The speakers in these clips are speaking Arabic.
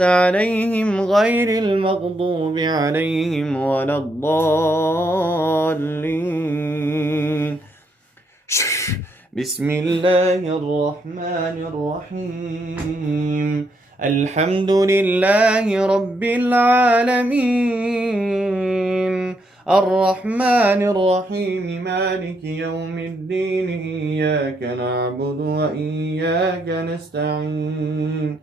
عليهم غير المغضوب عليهم ولا الضالين. بسم الله الرحمن الرحيم. الحمد لله رب العالمين، الرحمن الرحيم، مالك يوم الدين، إياك نعبد وإياك نستعين،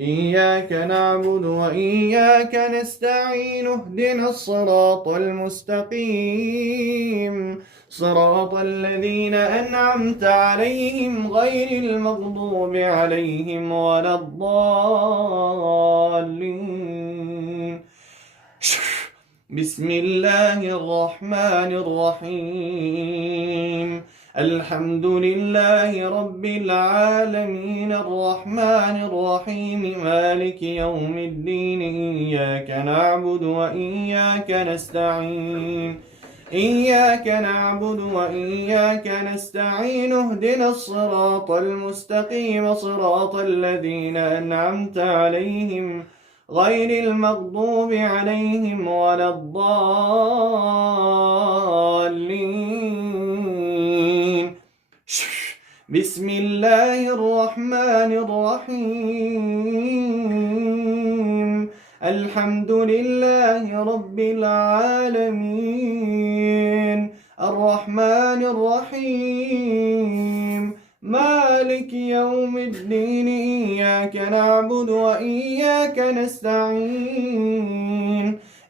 إياك نعبد وإياك نستعين، اهدنا الصراط المستقيم، صراط الذين أنعمت عليهم غير المغضوب عليهم ولا الضالين. بسم الله الرحمن الرحيم. الحمد لله رب العالمين، الرحمن الرحيم، مالك يوم الدين، إياك نعبد وإياك نستعين، إياك نعبد وإياك نستعين، اهدنا الصراط المستقيم، صراط الذين أنعمت عليهم غير المغضوب عليهم ولا الضالين. بسم الله الرحمن الرحيم. الحمد لله رب العالمين، الرحمن الرحيم، مالك يوم الدين، إياك نعبد وإياك نستعين،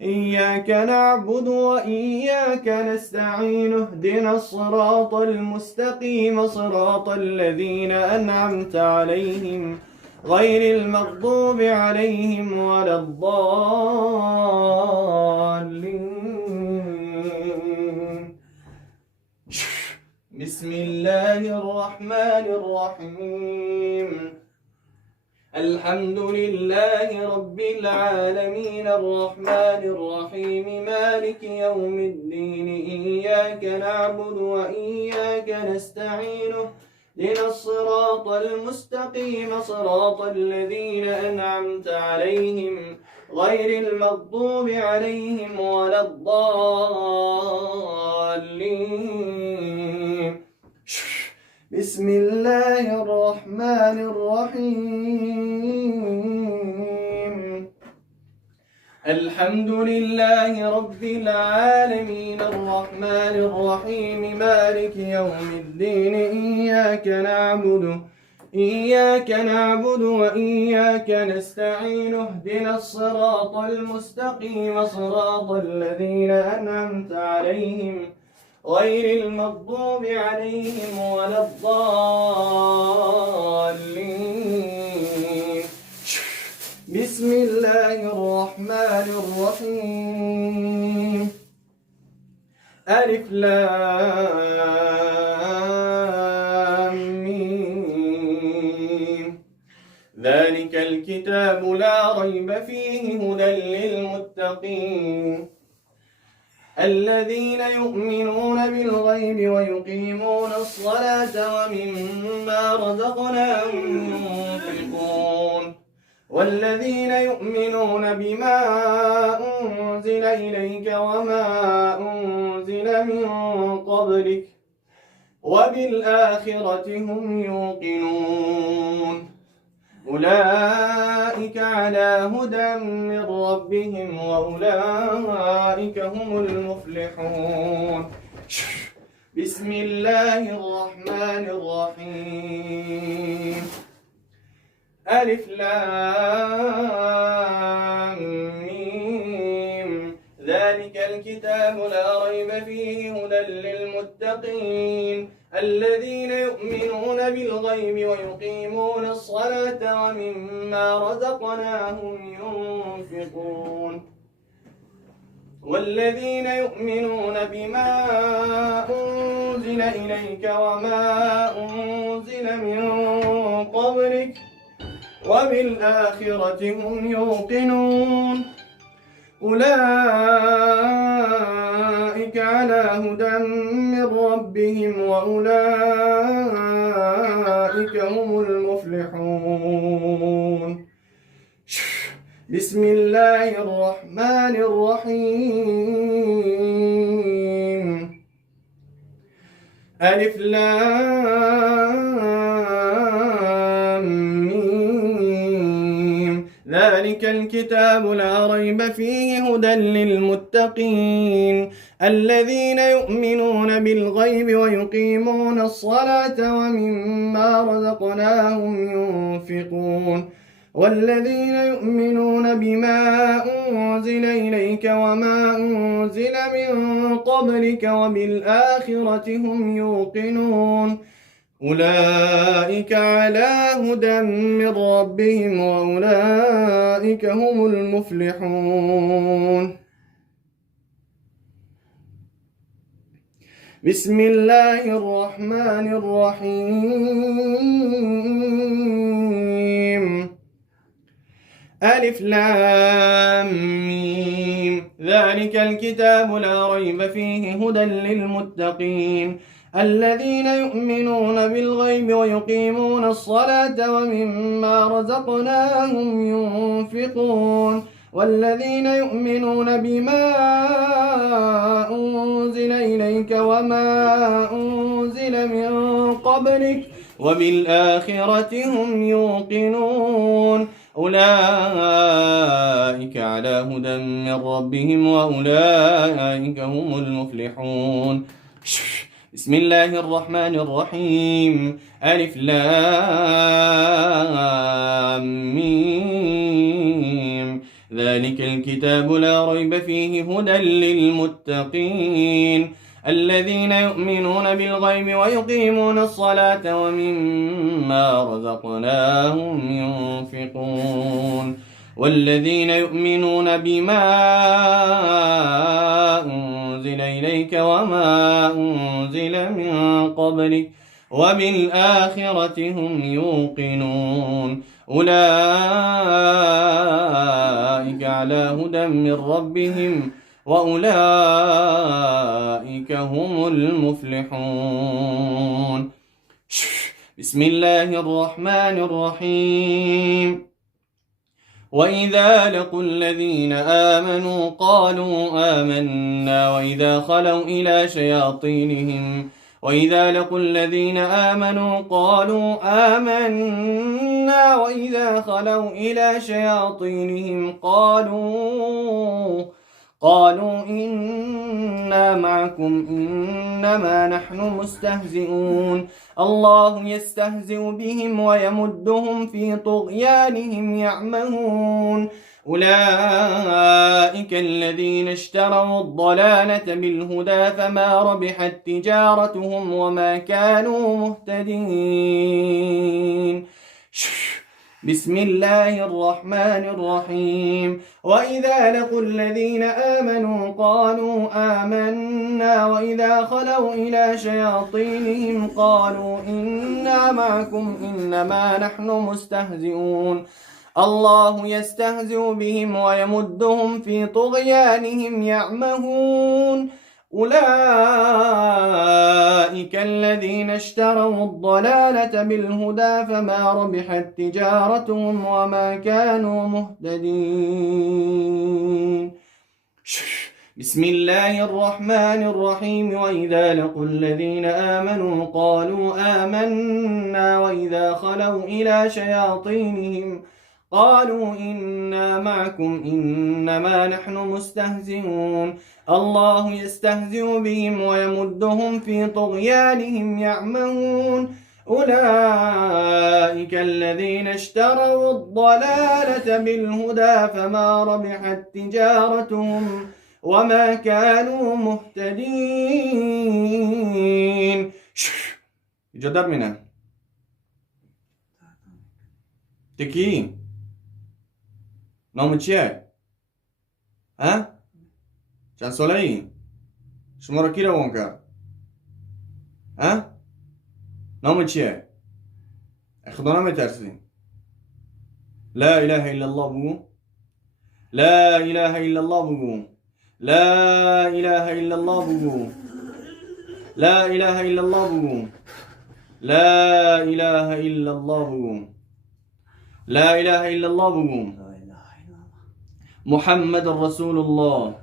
إياك نعبد وإياك نستعين، اهدنا الصراط المستقيم، صراط الذين أنعمت عليهم غير المغضوب عليهم ولا الضالين. بسم الله الرحمن الرحيم. الحمد لله رب العالمين، الرحمن الرحيم، مالك يوم الدين، إياك نعبد وإياك نستعين، اهدنا الصراط المستقيم، صراط الذين أنعمت عليهم غير المغضوب عليهم ولا الضالين. بسم الله الرحمن الرحيم. الحمد لله رب العالمين، الرحمن الرحيم، مالك يوم الدين، إياك نعبد وإياك نستعين، اهدنا الصراط المستقيم، صراط الذين أنعمت عليهم غير المغضوب عليهم ولا الضالين. بسم الله الرحمن الرحيم. ألف لام ميم. ذلك الكتاب لا ريب فيه هدى للمتقين، الذين يؤمنون بالغيب ويقيمون الصلاة ومما رزقناهم ينفقون، والذين يؤمنون بما أنزل إليك وما أنزل من قبلك وبالآخرة هم يوقنون، أولئك على هدى من ربهم وأولئك هم المفلحون. بسم الله الرحمن الرحيم. ألف لام ميم. ذلك الكتاب لا ريب فيه هدى للمتقين، الذين يؤمنون بالغيب ويقيمون الصلاة ومما رزقناهم ينفقون، والذين يؤمنون بما أنزل إليك وما أنزل من قبلك وبالآخرة هم يوقنون، أولئك على هدى من ربهم وأولئك هم المفلحون. بسم الله الرحمن الرحيم ألف لام ميم ذلك الكتاب لا ريب فيه هدى للمتقين الذين يؤمنون بالغيب ويقيمون الصلاة ومما رزقناهم ينفقون والذين يؤمنون بما أنزل إليك وما أنزل من قبلك وبالآخرة هم يوقنون أولئك على هدى من ربهم وأولئك هم المفلحون بسم الله الرحمن الرحيم ألف لام ميم ذلك الكتاب لا ريب فيه هدى للمتقين الذين يؤمنون بالغيب ويقيمون الصلاة ومما رزقناهم ينفقون والذين يؤمنون بما أنزل إليك وما أنزل من قبلك وبالآخرة هم يوقنون أولئك على هدى من ربهم وأولئك هم المفلحون بسم الله الرحمن الرحيم ألف لام ميم ذلك الكتاب لا ريب فيه هدى للمتقين الذين يؤمنون بالغيب ويقيمون الصلاة ومما رزقناهم ينفقون والذين يؤمنون بما أنزل إليك وما أنزل من قبلك وبالآخرة هم يوقنون أولئك على هدى من ربهم وأولئك هم المفلحون بسم الله الرحمن الرحيم وإذا لقوا الذين آمنوا قالوا آمنا وإذا لقوا الذين آمنوا قالوا آمنا وإذا خلوا إلى شياطينهم قالوا إنا معكم إنما نحن مستهزئون الله يستهزئ بهم ويمدهم في طغيانهم يعمهون أولئك الذين اشتروا الضلالة بالهدى فما ربحت تجارتهم وما كانوا مهتدين بسم الله الرحمن الرحيم وإذا لقوا الذين آمنوا قالوا آمنا وإذا خلوا إلى شياطينهم قالوا إنا معكم إنما نحن مستهزئون الله يستهزئ بهم ويمدهم في طغيانهم يعمهون أولئك الذين اشتروا الضلالة بالهدى فما ربحت تجارتهم وما كانوا مهتدين بسم الله الرحمن الرحيم وإذا لقوا الذين آمنوا قالوا آمنا وإذا خلوا إلى شياطينهم قالوا إنا معكم إنما نحن مستهزئون الله يستهزئ بهم ويمدهم في طغيانهم يعمهون أولئك الذين اشتروا الضلالة بالهدى فما ربحت تجارتهم وما كانوا مهتدين جدر منه تكي نام چیه؟ ها؟ چند ساله ای؟ شما را کی روان کرد؟ ها؟ نام چیه؟ خدا نمیترسی؟ لا اله الا الله بگو لا اله الا الله بگو لا اله الا الله بگو لا اله الا الله بگو لا اله الا الله بگو لا اله الا الله بگو محمد رسول الله.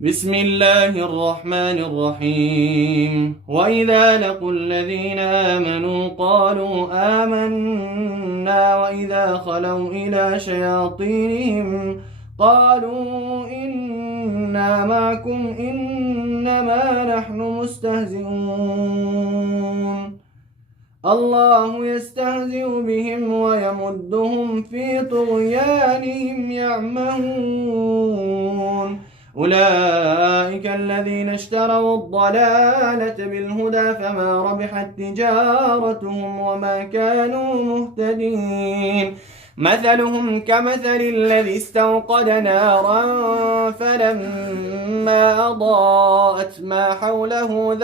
بسم الله الرحمن الرحيم. وإذا لقوا الذين آمنوا قالوا آمنا وإذا خلوا إلى شياطينهم قالوا إنا معكم إنما نحن مستهزئون الله يستهزئ بهم ويمدهم في طغيانهم يعمهون أولئك الذين اشتروا الضلالة بالهدى فما ربحت تجارتهم وما كانوا مهتدين مثلهم كمثل الذي استوقد نارا فلما أضاءت ما حوله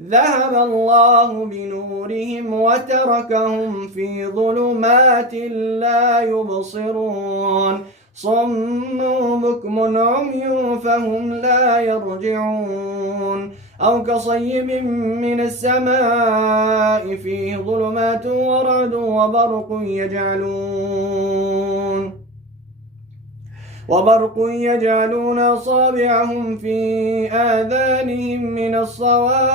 ذهب الله بنورهم وتركهم في ظلمات لا يبصرون صم بكم عمي فهم لا يرجعون أو كصيب من السماء فيه ظلمات ورعد وبرق يجعلون أصابعهم في آذانهم من الصواعق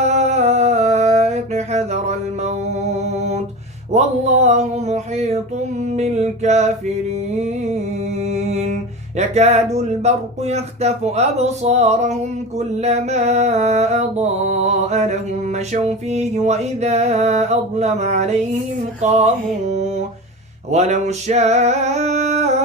حذر الموت والله محيط بالكافرين يكاد البرق يخطف أبصارهم كلما أضاء لهم مشوا فيه وإذا أظلم عليهم قاموا ولو شاء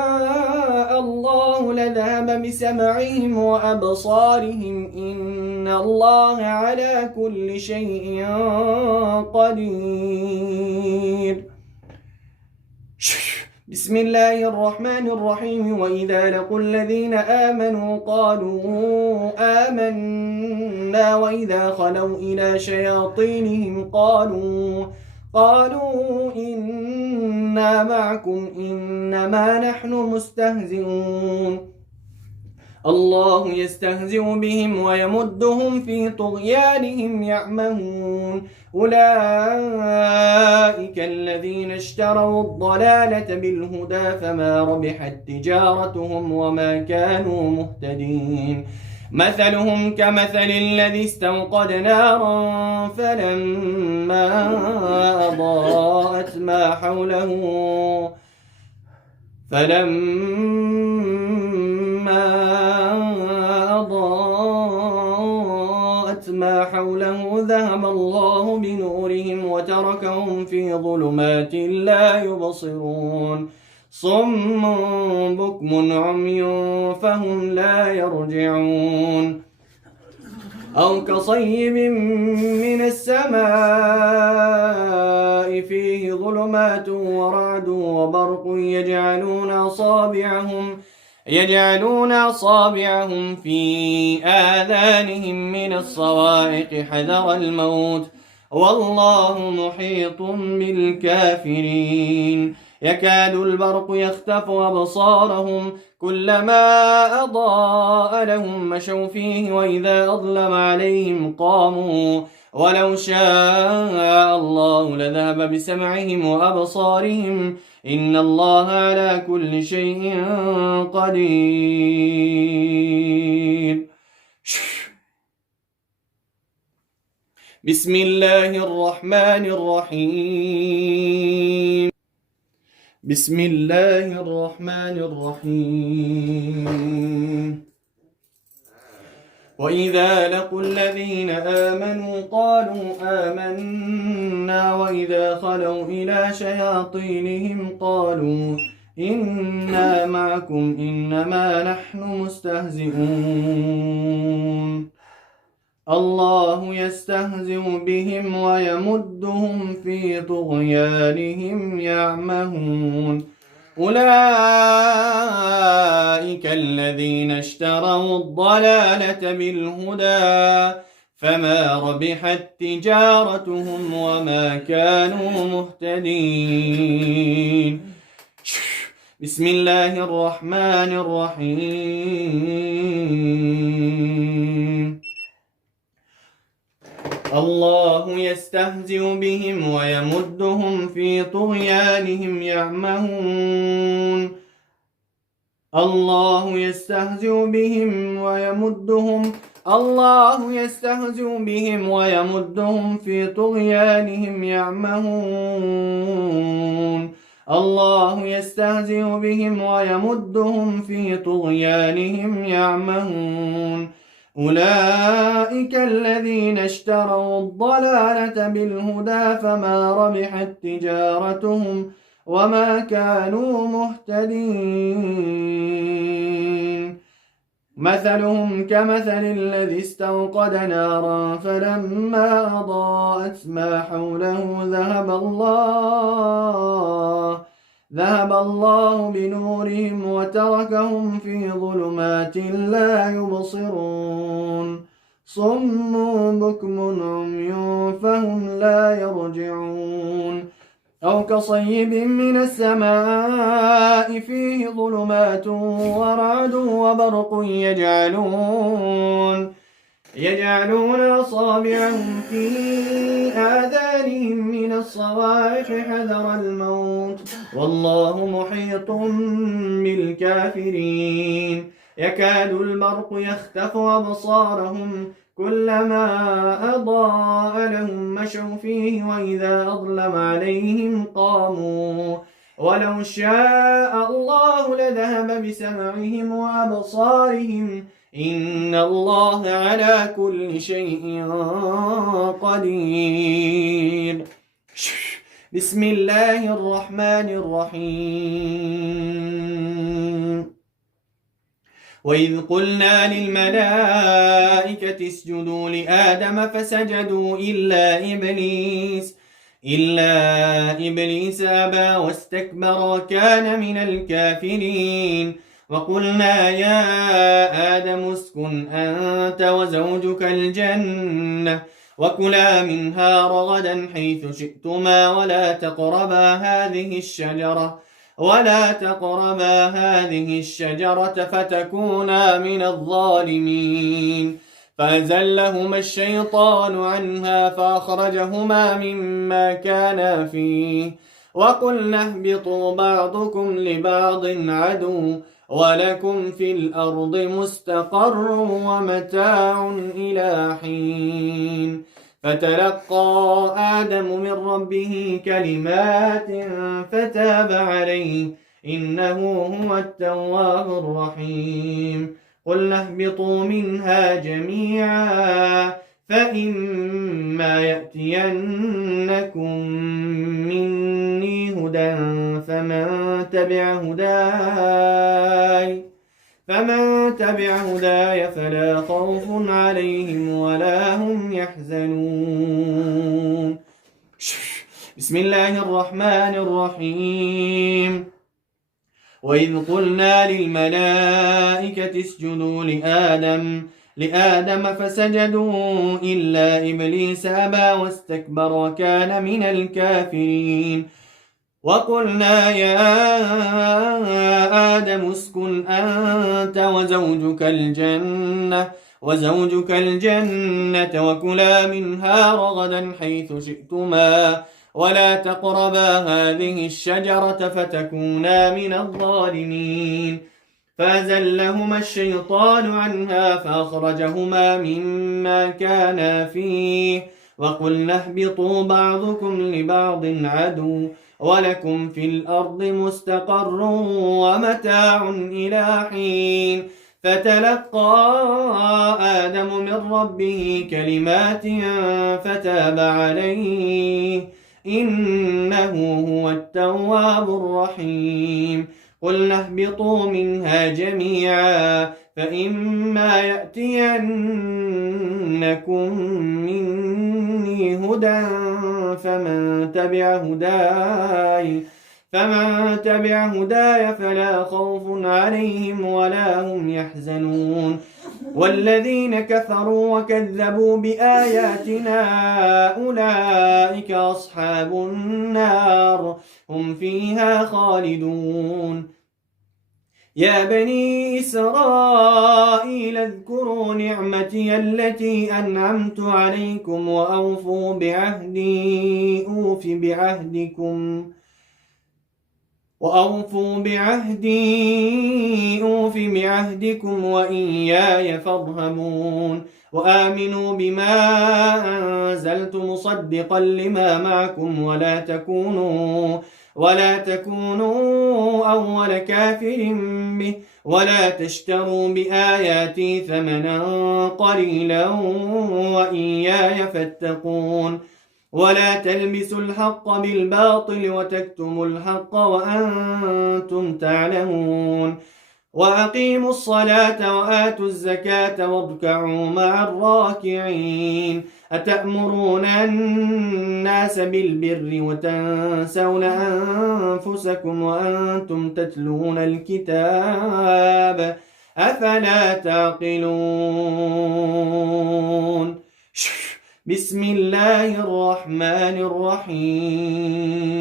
الله لذهب بسمعهم وأبصارهم إن الله على كل شيء قدير بسم الله الرحمن الرحيم. وإذا لقوا الذين آمنوا قالوا آمنا وإذا خلوا إلى شياطينهم قالوا إنا معكم إنما نحن مستهزئون الله يستهزئ بهم ويمدهم في طغيانهم يعمهون أولئك الذين اشتروا الضلالة بالهدى فما ربحت تجارتهم وما كانوا مهتدين مثلهم كمثل الذي استوقد نارا فلما أضاءت ما حوله ذهب الله بنورهم وتركهم في ظلمات لا يبصرون صم بكم عمي فهم لا يرجعون أو كصيب من السماء فيه ظلمات ورعد وبرق يجعلون أصابعهم في آذانهم من الصواعق حذر الموت والله محيط بالكافرين يكاد البرق يخطف أبصارهم كلما أضاء لهم مشوا فيه وإذا أظلم عليهم قاموا ولو شاء الله لذهب بسمعهم وأبصارهم إن الله على كل شيء قدير بسم الله الرحمن الرحيم بسم الله الرحمن الرحيم وإذا لقوا الذين آمنوا قالوا آمنا وإذا خلوا إلى شياطينهم قالوا إنا معكم إنما نحن مستهزئون الله يستهزئ بهم ويمدهم في طغيانهم يعمهون أولئك الذين اشتروا الضلالة بالهدى فما ربحت تجارتهم وما كانوا مهتدين بسم الله الرحمن الرحيم الله يستهزئ بهم ويمدهم في طغيانهم يعمهون الله يستهزئ بهم ويمدهم في طغيانهم يعمهون الله يستهزئ بهم ويمدهم في طغيانهم يعمهون أولئك الذين اشتروا الضلالة بالهدى فما ربحت تجارتهم وما كانوا مهتدين مثلهم كمثل الذي استوقد نارا فلما أضاءت ما حوله ذهب الله بنورهم وتركهم في ظلمات لا يبصرون صم بكم عمي فهم لا يرجعون أو كصيب من السماء فيه ظلمات ورعد وبرق يجعلون أصابعهم في آذانهم من الصواعق حذر الموت والله محيط بالكافرين يكاد البرق يخطف أبصارهم كلما أضاء لهم مشوا فيه وإذا أظلم عليهم قاموا ولو شاء الله لذهب بسمعهم وأبصارهم إن الله على كل شيء قدير بسم الله الرحمن الرحيم وإذ قلنا للملائكة اسجدوا لآدم فسجدوا إلا إبليس أبى واستكبر وكان من الكافرين وقلنا يا آدم اسكن أنت وزوجك الجنة وكلا منها رغدا حيث شئتما ولا تقربا هذه الشجرة فتكونا من الظالمين فأزلهما الشيطان عنها فأخرجهما مما كانا فيه وقلنا اهبطوا بعضكم لبعض عدو ولكم في الأرض مستقر ومتاع إلى حين فتلقى آدم من ربه كلمات فتاب عليه إنه هو التواب الرحيم قلنا اهبطوا منها جميعا فإما يأتينكم مني هدى فمن تبع هداي فلا خوف عليهم ولا هم يحزنون بسم الله الرحمن الرحيم وإذ قلنا للملائكة اسجدوا لآدم فسجدوا إلا إبليس أبى واستكبر وكان من الكافرين وقلنا يا آدم اسكن أنت وزوجك الجنة وكلا منها رغدا حيث شئتما ولا تقربا هذه الشجرة فتكونا من الظالمين فأزلهما الشيطان عنها فأخرجهما مما كانا فيه وقلنا اهبطوا بعضكم لبعض عدو ولكم في الأرض مستقر ومتاع إلى حين فتلقى آدم من ربه كلمات فتاب عليه إنه هو التواب الرحيم قلنا اهبطوا منها جميعا فإما يأتينكم مني هدى فمن تبع هداي فلا خوف عليهم ولا هم يحزنون والذين كفروا وكذبوا بآياتنا أولئك أصحاب النار هم فيها خالدون يا بني إسرائيل اذكروا نعمتي التي أنعمت عليكم وأوفوا بعهدي أوف بعهدكم وإياي فارهبون وآمنوا بما أنزلت مصدقا لما معكم ولا تكونوا أول كافر به ولا تشتروا بآياتي ثمنا قليلا وإياي فاتقون ولا تلبسوا الحق بالباطل وتكتموا الحق وأنتم تعلمون وأقيموا الصلاة وآتوا الزكاة واركعوا مع الراكعين أتأمرون الناس بالبر وتنسون أنفسكم وأنتم تتلون الكتاب أفلا تعقلون بسم الله الرحمن الرحيم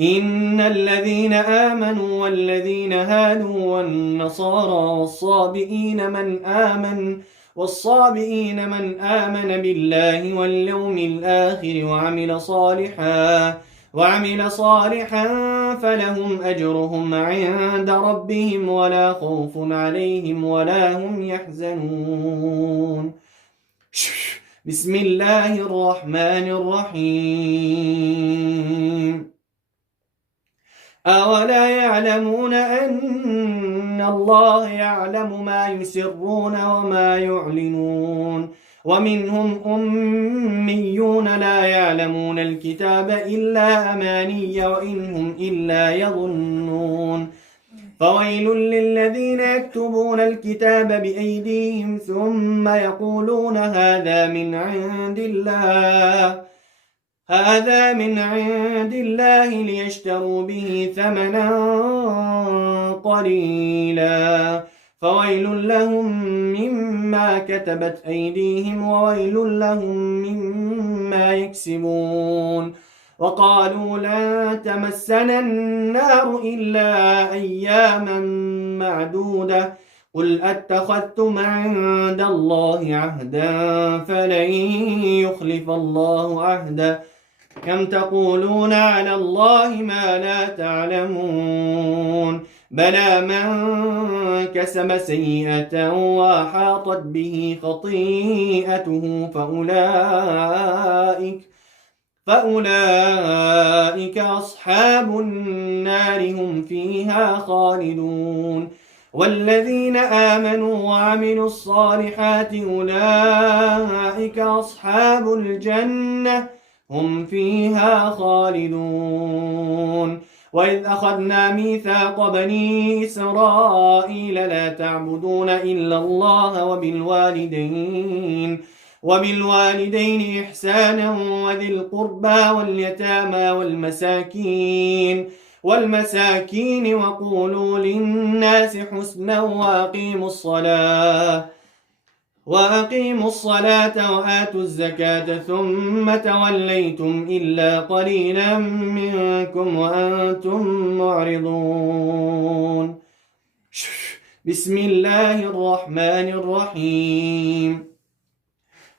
إن الذين آمنوا والذين هادوا والنصارى والصابئين من آمن بالله واليوم الآخر وعمل صالحا فلهم أجرهم عند ربهم ولا خوف عليهم ولا هم يحزنون بسم الله الرحمن الرحيم أولا يعلمون أن الله يعلم ما يسرون وما يعلنون ومنهم أميون لا يعلمون الكتاب إلا أماني وإنهم إلا يظنون فويل للذين يكتبون الكتاب بأيديهم ثم يقولون هذا من عند الله ليشتروا به ثمنا قليلا فويل لهم مما كتبت أيديهم وويل لهم مما يكسبون وقالوا لن تمسنا النار إلا أياما معدودة قل أتخذتم عند الله عهدا فلن يخلف الله عهدا كم تقولون على الله ما لا تعلمون بلى من كسب سيئة وأحاطت به خطيئته فأولئك أصحاب النار هم فيها خالدون والذين آمنوا وعملوا الصالحات أولئك أصحاب الجنة هم فيها خالدون وإذ أخذنا ميثاق بني إسرائيل لا تعبدون إلا الله وبالوالدين إحسانا وذي القربى واليتامى والمساكين وقولوا للناس حسنا وأقيموا الصلاة وآتوا الزكاة ثم توليتم إلا قليلا منكم وأنتم معرضون بسم الله الرحمن الرحيم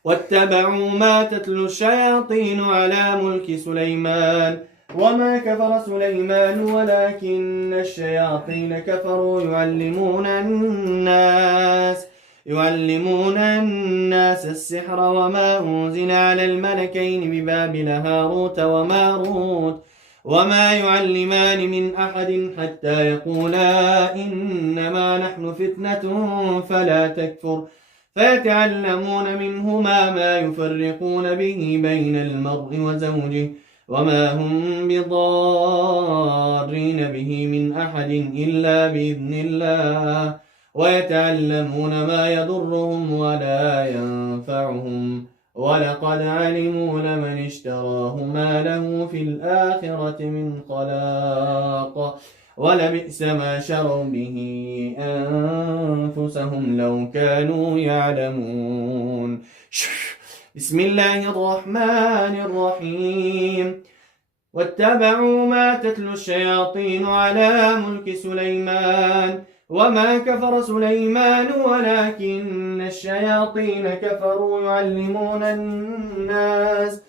واتبعوا ما تتلو الشياطين على ملك سليمان وما كفر سليمان ولكن الشياطين كفروا يعلمون الناس السحر وما أنزل على الملكين ببابل هاروت وماروت وما يعلمان من أحد حتى يقولا إنما نحن فتنة فلا تكفر فيتعلمون منهما ما يفرقون به بين المرء وزوجه وما هم بضارين به من أحد إلا بإذن الله ويتعلمون ما يضرهم ولا ينفعهم ولقد علموا لمن اشتراه ما له في الآخرة من خلاق ولبئس ما شروا به أنفسهم لو كانوا يعلمون بسم الله الرحمن الرحيم واتبعوا ما تتلو الشياطين على ملك سليمان وما كفر سليمان ولكن الشياطين كفروا يعلمون الناس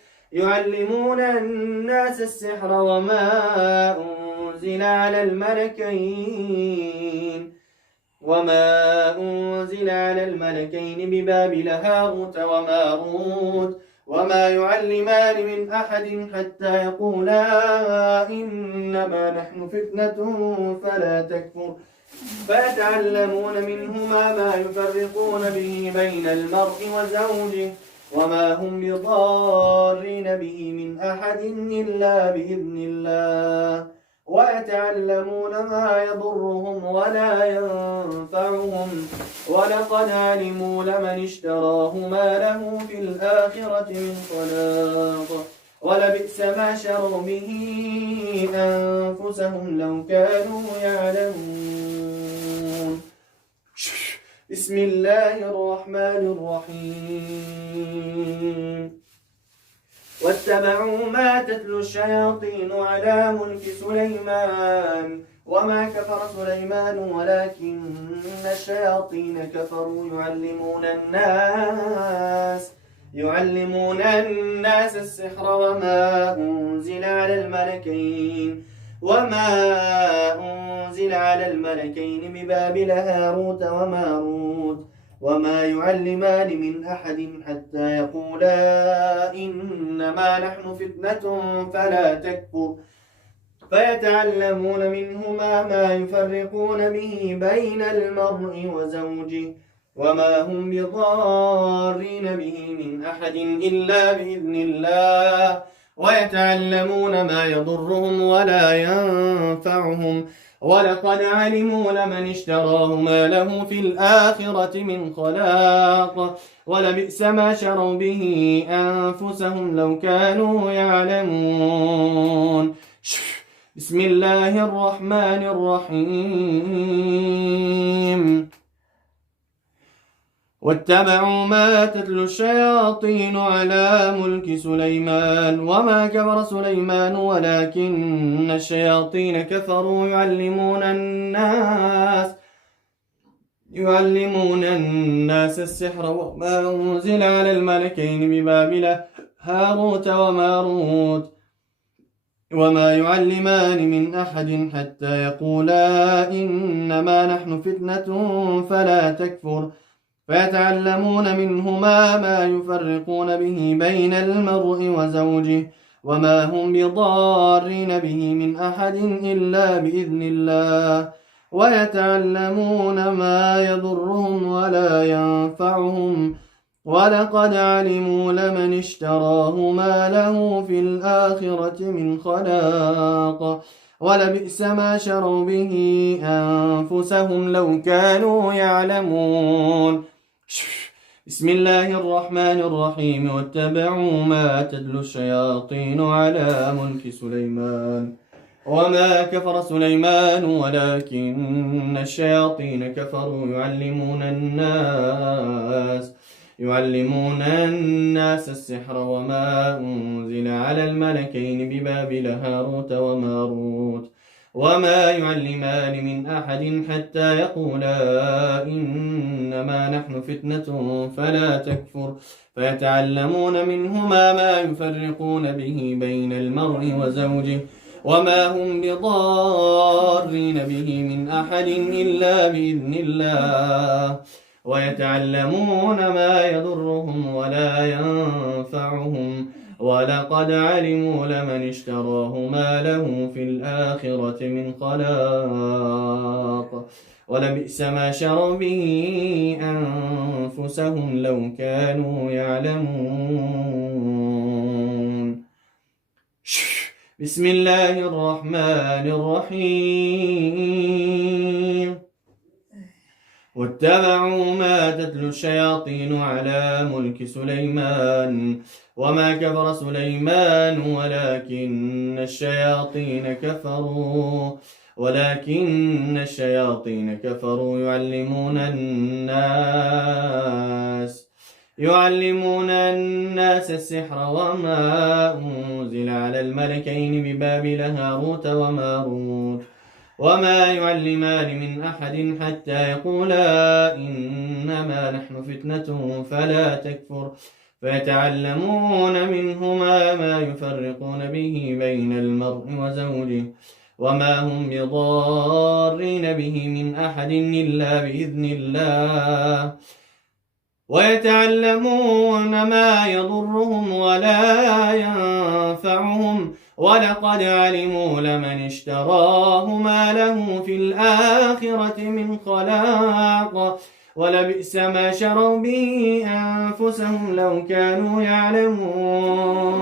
السحر وما أنزل على الملكين ببابل هاروت وماروت وما يعلمان من أحد حتى يقولا إنما نحن فتنة فلا تكفر فيتعلمون منهما ما يفرقون به بين المرء وزوجه وما هم بضارين به من أحد إلا بإذن الله ويتعلمون ما يضرهم ولا ينفعهم ولقد علموا لمن اشتراه ما له في الآخرة من خلاق ولبئس ما شروا به أنفسهم لو كانوا يعلمون. بسم الله الرحمن الرحيم. واتبعوا ما تتلو الشياطين على ملك سليمان وما كفر سليمان ولكن الشياطين كفروا يعلمون الناس السحر وما أنزل على الملكين ببابل هاروت وماروت وما يعلمان من أحد حتى يقولا إنما نحن فتنة فلا تكفر فيتعلمون منهما ما يفرقون به بين المرء وزوجه وما هم بضارين به من أحد إلا بإذن الله ويتعلمون ما يضرهم ولا ينفعهم ولقد علموا لمن اشتراه ما له في الآخرة من خلاق ولبئس ما شروا به أنفسهم لو كانوا يعلمون. بسم الله الرحمن الرحيم. واتبعوا ما تتلو الشياطين على ملك سليمان وما كفر سليمان ولكن الشياطين كفروا يعلمون الناس السحر وما أنزل على الملكين ببابل هاروت وماروت وما يعلمان من أحد حتى يقولا إنما نحن فتنة فلا تكفر فيتعلمون منهما ما يفرقون به بين المرء وزوجه وما هم بضارين به من أحد إلا بإذن الله ويتعلمون ما يضرهم ولا ينفعهم ولقد علموا لمن اشتراه ما له في الآخرة من خلاق ولبئس ما شروا به أنفسهم لو كانوا يعلمون. بسم الله الرحمن الرحيم. واتبعوا ما تتلو الشياطين على ملك سليمان وما كفر سليمان ولكن الشياطين كفروا يعلمون الناس السحر وما أنزل على الملكين ببابل هاروت وماروت وما يعلمان من أحد حتى يقولا إنما نحن فتنة فلا تكفر فيتعلمون منهما ما يفرقون به بين المرء وزوجه وما هم بضارين به من أحد إلا بإذن الله ويتعلمون ما يضرهم ولا ينفعهم ولقد علموا لمن اشتراه ما له في الآخرة من خلاق ولبئس ما شروا به أنفسهم لو كانوا يعلمون. بسم الله الرحمن الرحيم. واتبعوا ما تتلو الشياطين على ملك سليمان وما كفر سليمان ولكن الشياطين كفروا يعلمون الناس السحر وما أنزل على الملكين ببابل هاروت وماروت وما يعلمان من أحد حتى يقولا إنما نحن فتنة فلا تكفر فيتعلمون منهما ما يفرقون به بين المرء وزوجه وما هم بضارين به من أحد إلا بإذن الله ويتعلمون ما يضرهم ولا ينفعهم ولقد علموا لمن اشتراه ما له في الآخرة من خلاق ولبئس ما شروا به أنفسهم لو كانوا يعلمون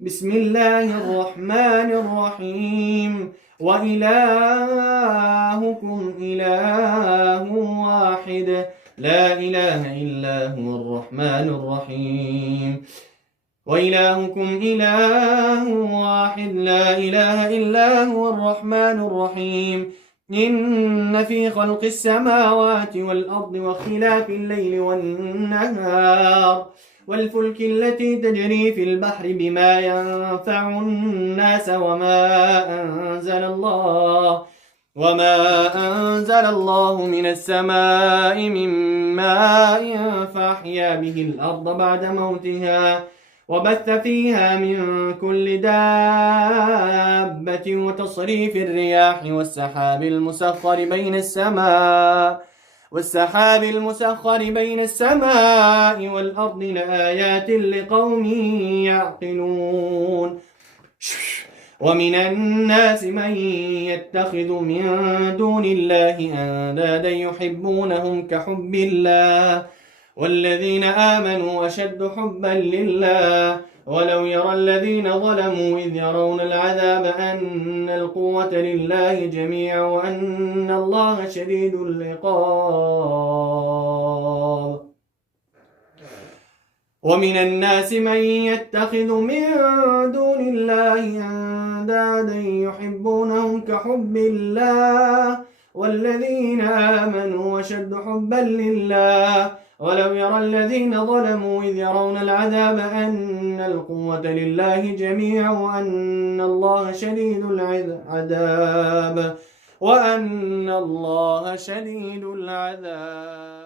بسم الله الرحمن الرحيم وإلهكم إله واحد لا إله إلا هو الرحمن الرحيم وإلهكم إله واحد لا إله إلا هو الرحمن الرحيم إن في خلق السماوات والأرض واختلاف الليل والنهار والفلك التي تجري في البحر بما ينفع الناس وما أنزل الله من السماء من ماء فأحيا به الأرض بعد موتها وبث فيها من كل دابة وتصريف الرياح والسحاب المسخر بين السماء والأرض لآيات لقوم يعقلون ومن الناس من يتخذ من دون الله أندادا يحبونهم كحب الله والذين آمنوا أشد حبا لله ولو يرى الذين ظلموا إذ يرون العذاب أن القوة لله جميعا وأن الله شديد العقاب ومن الناس من يتخذ من دون الله أندادا يحبونهم كحب الله والذين آمنوا أشد حبا لله ولو يرى الذين ظلموا إذ يرون العذاب أن القوة لله جميعا وأن الله شديد العذاب